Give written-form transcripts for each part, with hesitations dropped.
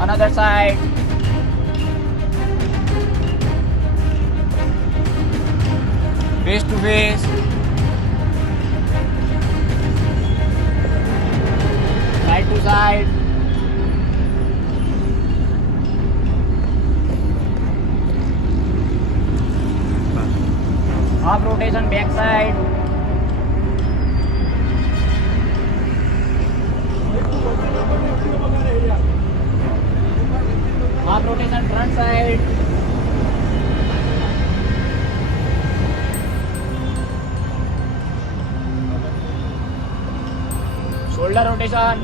Another side. Face to face. Side to side. Half rotation back side. Half rotation front side. Shoulder rotation.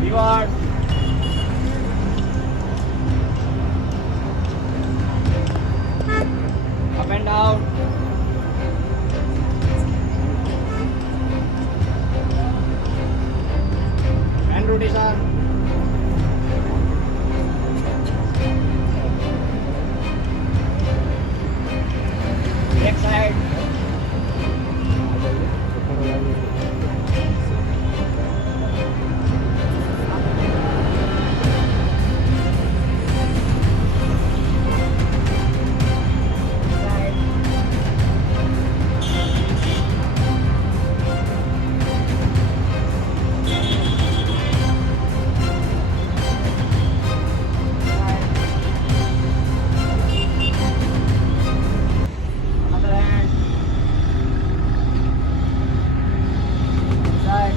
Pivot. Up and down. Hand rotation. Back side. Another hand. Side.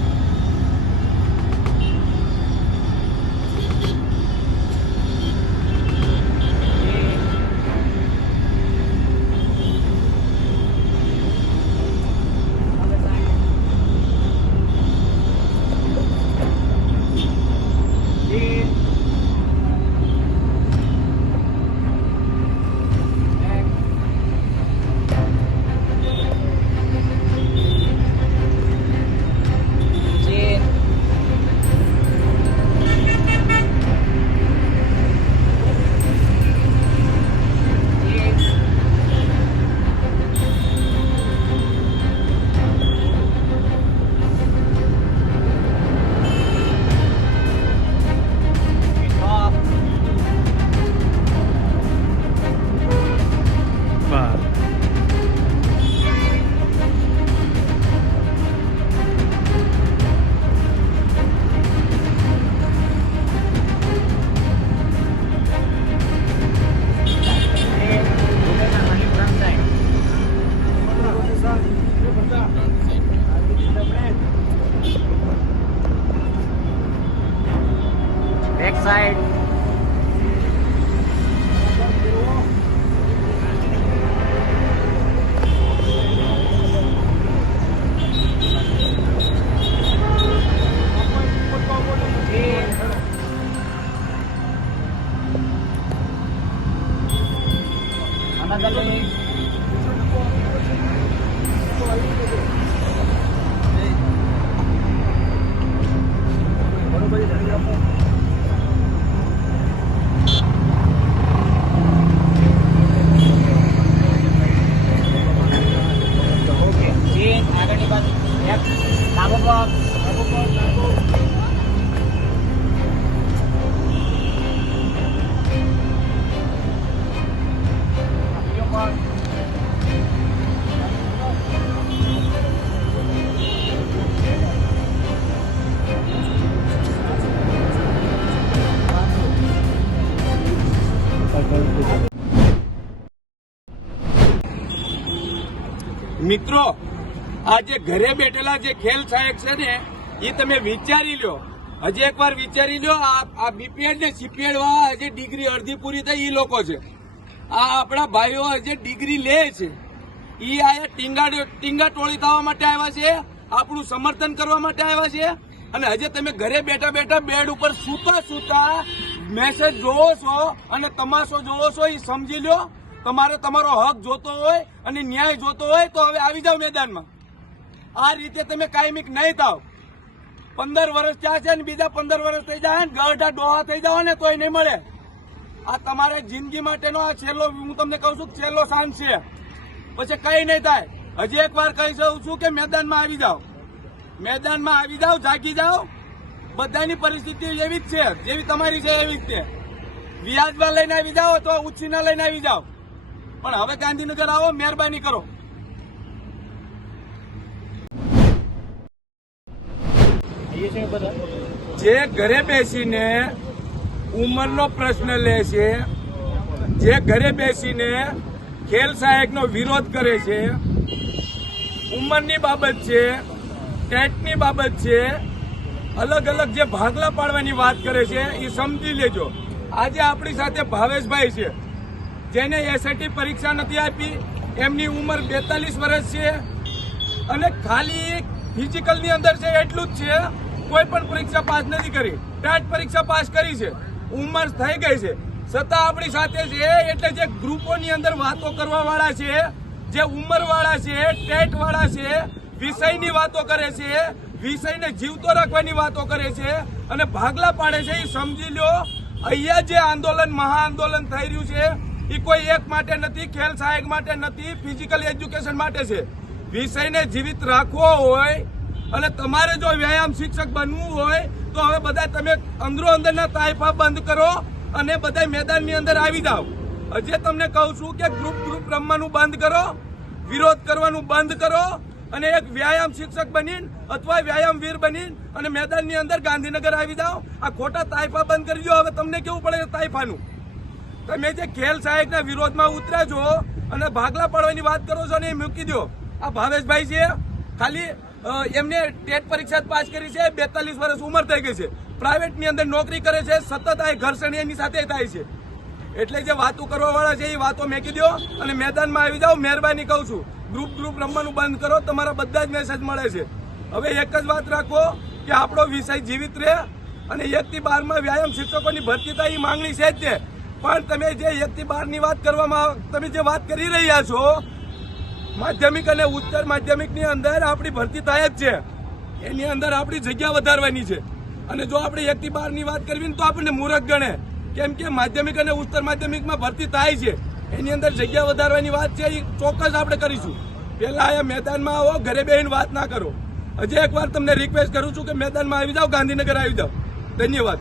Another side. In. Back. Chin. In. Stop. Back side. In. Another leg. Okay. Chin. આગળની બાજુ. Left. ડાબો પગ. બીજો પગ. મિત્રો આ જે ઘરે બેઠેલા જે ખેલ સહાયક છે ને એ તમે વિચારી લો, હજી એકવાર વિચારી લો. આ બીપીએડ ને સીપીએડ વાળા હજી ડિગ્રી અડધી પૂરી થઈ એ લોકો છે. આ આપણા ભાઈઓ હજી ડિગ્રી લે છે. એ આ ટીંગા ટોળી થવા માટે આવ્યા છે, આપણું સમર્થન કરવા માટે આવ્યા છે. અને હજી તમે ઘરે બેઠા બેઠા બેડ ઉપર સૂતા મેસેજ જોવો છો અને તમાશો જોવો છો. એ સમજી લો, તમારે તમારો હક જોતો હોય અને ન્યાય જોતો હોય તો હવે આવી જાવ મેદાનમાં. આ રીતે તમે કાયમિક નહીં થાવ. 15 વર્ષ ત્યાં છે ને બીજા 15 વર્ષ થઈ જાય ને ગઢા ડોહા થઈ જાવ ને તોય નહીં મળે. આ તમારા જિંદગી માટેનો આ છેલ્લો, હું તમને કહું છું છેલ્લો ચાન્સ છે. પછી કઈ નહીં થાય. હજી એક વાર કહી છું કે મેદાનમાં આવી જાઓ, મેદાનમાં આવી જાઓ, જાગી જાઓ. બધાની પરિસ્થિતિ એવી જ છે, જેવી તમારી છે એવી જ છે. વ્યાજમાં લઈને આવી જાઓ અથવા ઉછીના લઈને આવી જાઓ, પણ હવે ગાંધીનગર આવો, મહેરબાની કરો. જે ઘરે બેસીને ઉંમરનો પ્રશ્ન લે છે, જે ઘરે બેસીને ખેલ સહાયકનો વિરોધ કરે છે, ઉંમરની બાબત છે, ટેટની બાબત છે, અલગ અલગ જે ભાગલા પાડવાની વાત કરે છે, એ સમજી લેજો. આજે આપણી સાથે ભાવેશભાઈ છે, જેને એસએટી પરીક્ષા નથી આપી. એમની ઉંમર 42 વર્ષ છે અને ખાલી ફિઝિકલની અંદર છે એટલું જ છે. કોઈ પણ પરીક્ષા પાસ નથી કરી, ટેટ પરીક્ષા પાસ કરી છે, ઉંમર થઈ ગઈ છે, છતાં આપણી સાથે છે. એટલે જે ગ્રુપોની અંદર વાતો કરવા વાળા છે, જે ઉંમર વાળા છે, ટેટ વાળા છે, વિષયની વાતો કરે છે, વિષયને જીવતો રાખવાની વાતો કરે છે અને ભાગલા પાડે છે. એ સમજી લો, અહીંયા જે આંદોલન, મહાઆંદોલન થઈ રહ્યું છે એ કોઈ એક માટે નથી, ખેલ સહાયક માટે નથી, ફિઝિકલ એજ્યુકેશન માટે છે. વિષયને જીવિત રાખવો હોય અને તમારે જો વ્યાયામ શિક્ષક બનવું હોય તો હવે બધા તમે અંદરો અંદરના તાઇફા બંધ કરો અને બધા મેદાનની અંદર આવી જાઓ. હજી તમને કહું છું કે ગ્રુપ રમવાનું બંધ કરો, વિરોધ કરવાનું બંધ કરો અને એક વ્યાયામ શિક્ષક બનીને અથવા વ્યાયામ વીર બનીને અને મેદાનની અંદર ગાંધીનગર આવી જાઓ. આ ખોટા તાઇફા બંધ કરી દો. હવે તમને કેવું પડે તાઇફાનું? તમે જે ખેલ સહાયકના વિરોધમાં ઉતર્યા છો અને ભાગલા પાડવાની વાત કરો છો ને એ મૂકી દો. આ ભાવેશભાઈ છે, ખાલી એમને ટેટ પરીક્ષા પાસ કરી છે, 42 વર્ષ ઉંમર થઈ ગઈ છે, પ્રાઇવેટની અંદર નોકરી કરે છે, સતત આ ઘર્ષણ એની સાથે થાય છે. એટલે જે વાતો કરવા વાળા છે એ વાતો મેકી દો અને મેદાનમાં આવી જાઓ. મહેરબાની કહું છું, ગ્રુપ રમવાનું બંધ કરો, તમારા બધા જ મેસેજ મળે છે. હવે એક જ વાત રાખો કે આપણો વિષય જીવિત રહે અને 1 થી 12 વ્યાયામ શિક્ષકોની ભરતી થાય એ માંગણી છે જ તે. પણ તમે જે 1 થી 12 ની વાત કરવામાં, તમે જે વાત કરી રહ્યા છો, માધ્યમિક અને ઉચ્ચતર માધ્યમિકની અંદર આપણી ભરતી થાય જ છે. એની અંદર આપણી જગ્યા વધારવાની છે અને જો આપણે 1 થી 12 ની વાત કરવી તો આપણને મૂર્ખ ગણે. કેમ કે માધ્યમિક અને ઉચ્ચતર માધ્યમિકમાં ભરતી થાય છે, એની અંદર જગ્યા વધારવાની વાત છે, એ ચોક્કસ આપણે કરીશું. પહેલા અહીંયા મેદાનમાં આવો, ઘરે બેહીને વાત ના કરો. હજી એકવાર તમને રિક્વેસ્ટ કરું છું કે મેદાનમાં આવી જાઓ, ગાંધીનગર આવી જાઓ. ધન્યવાદ.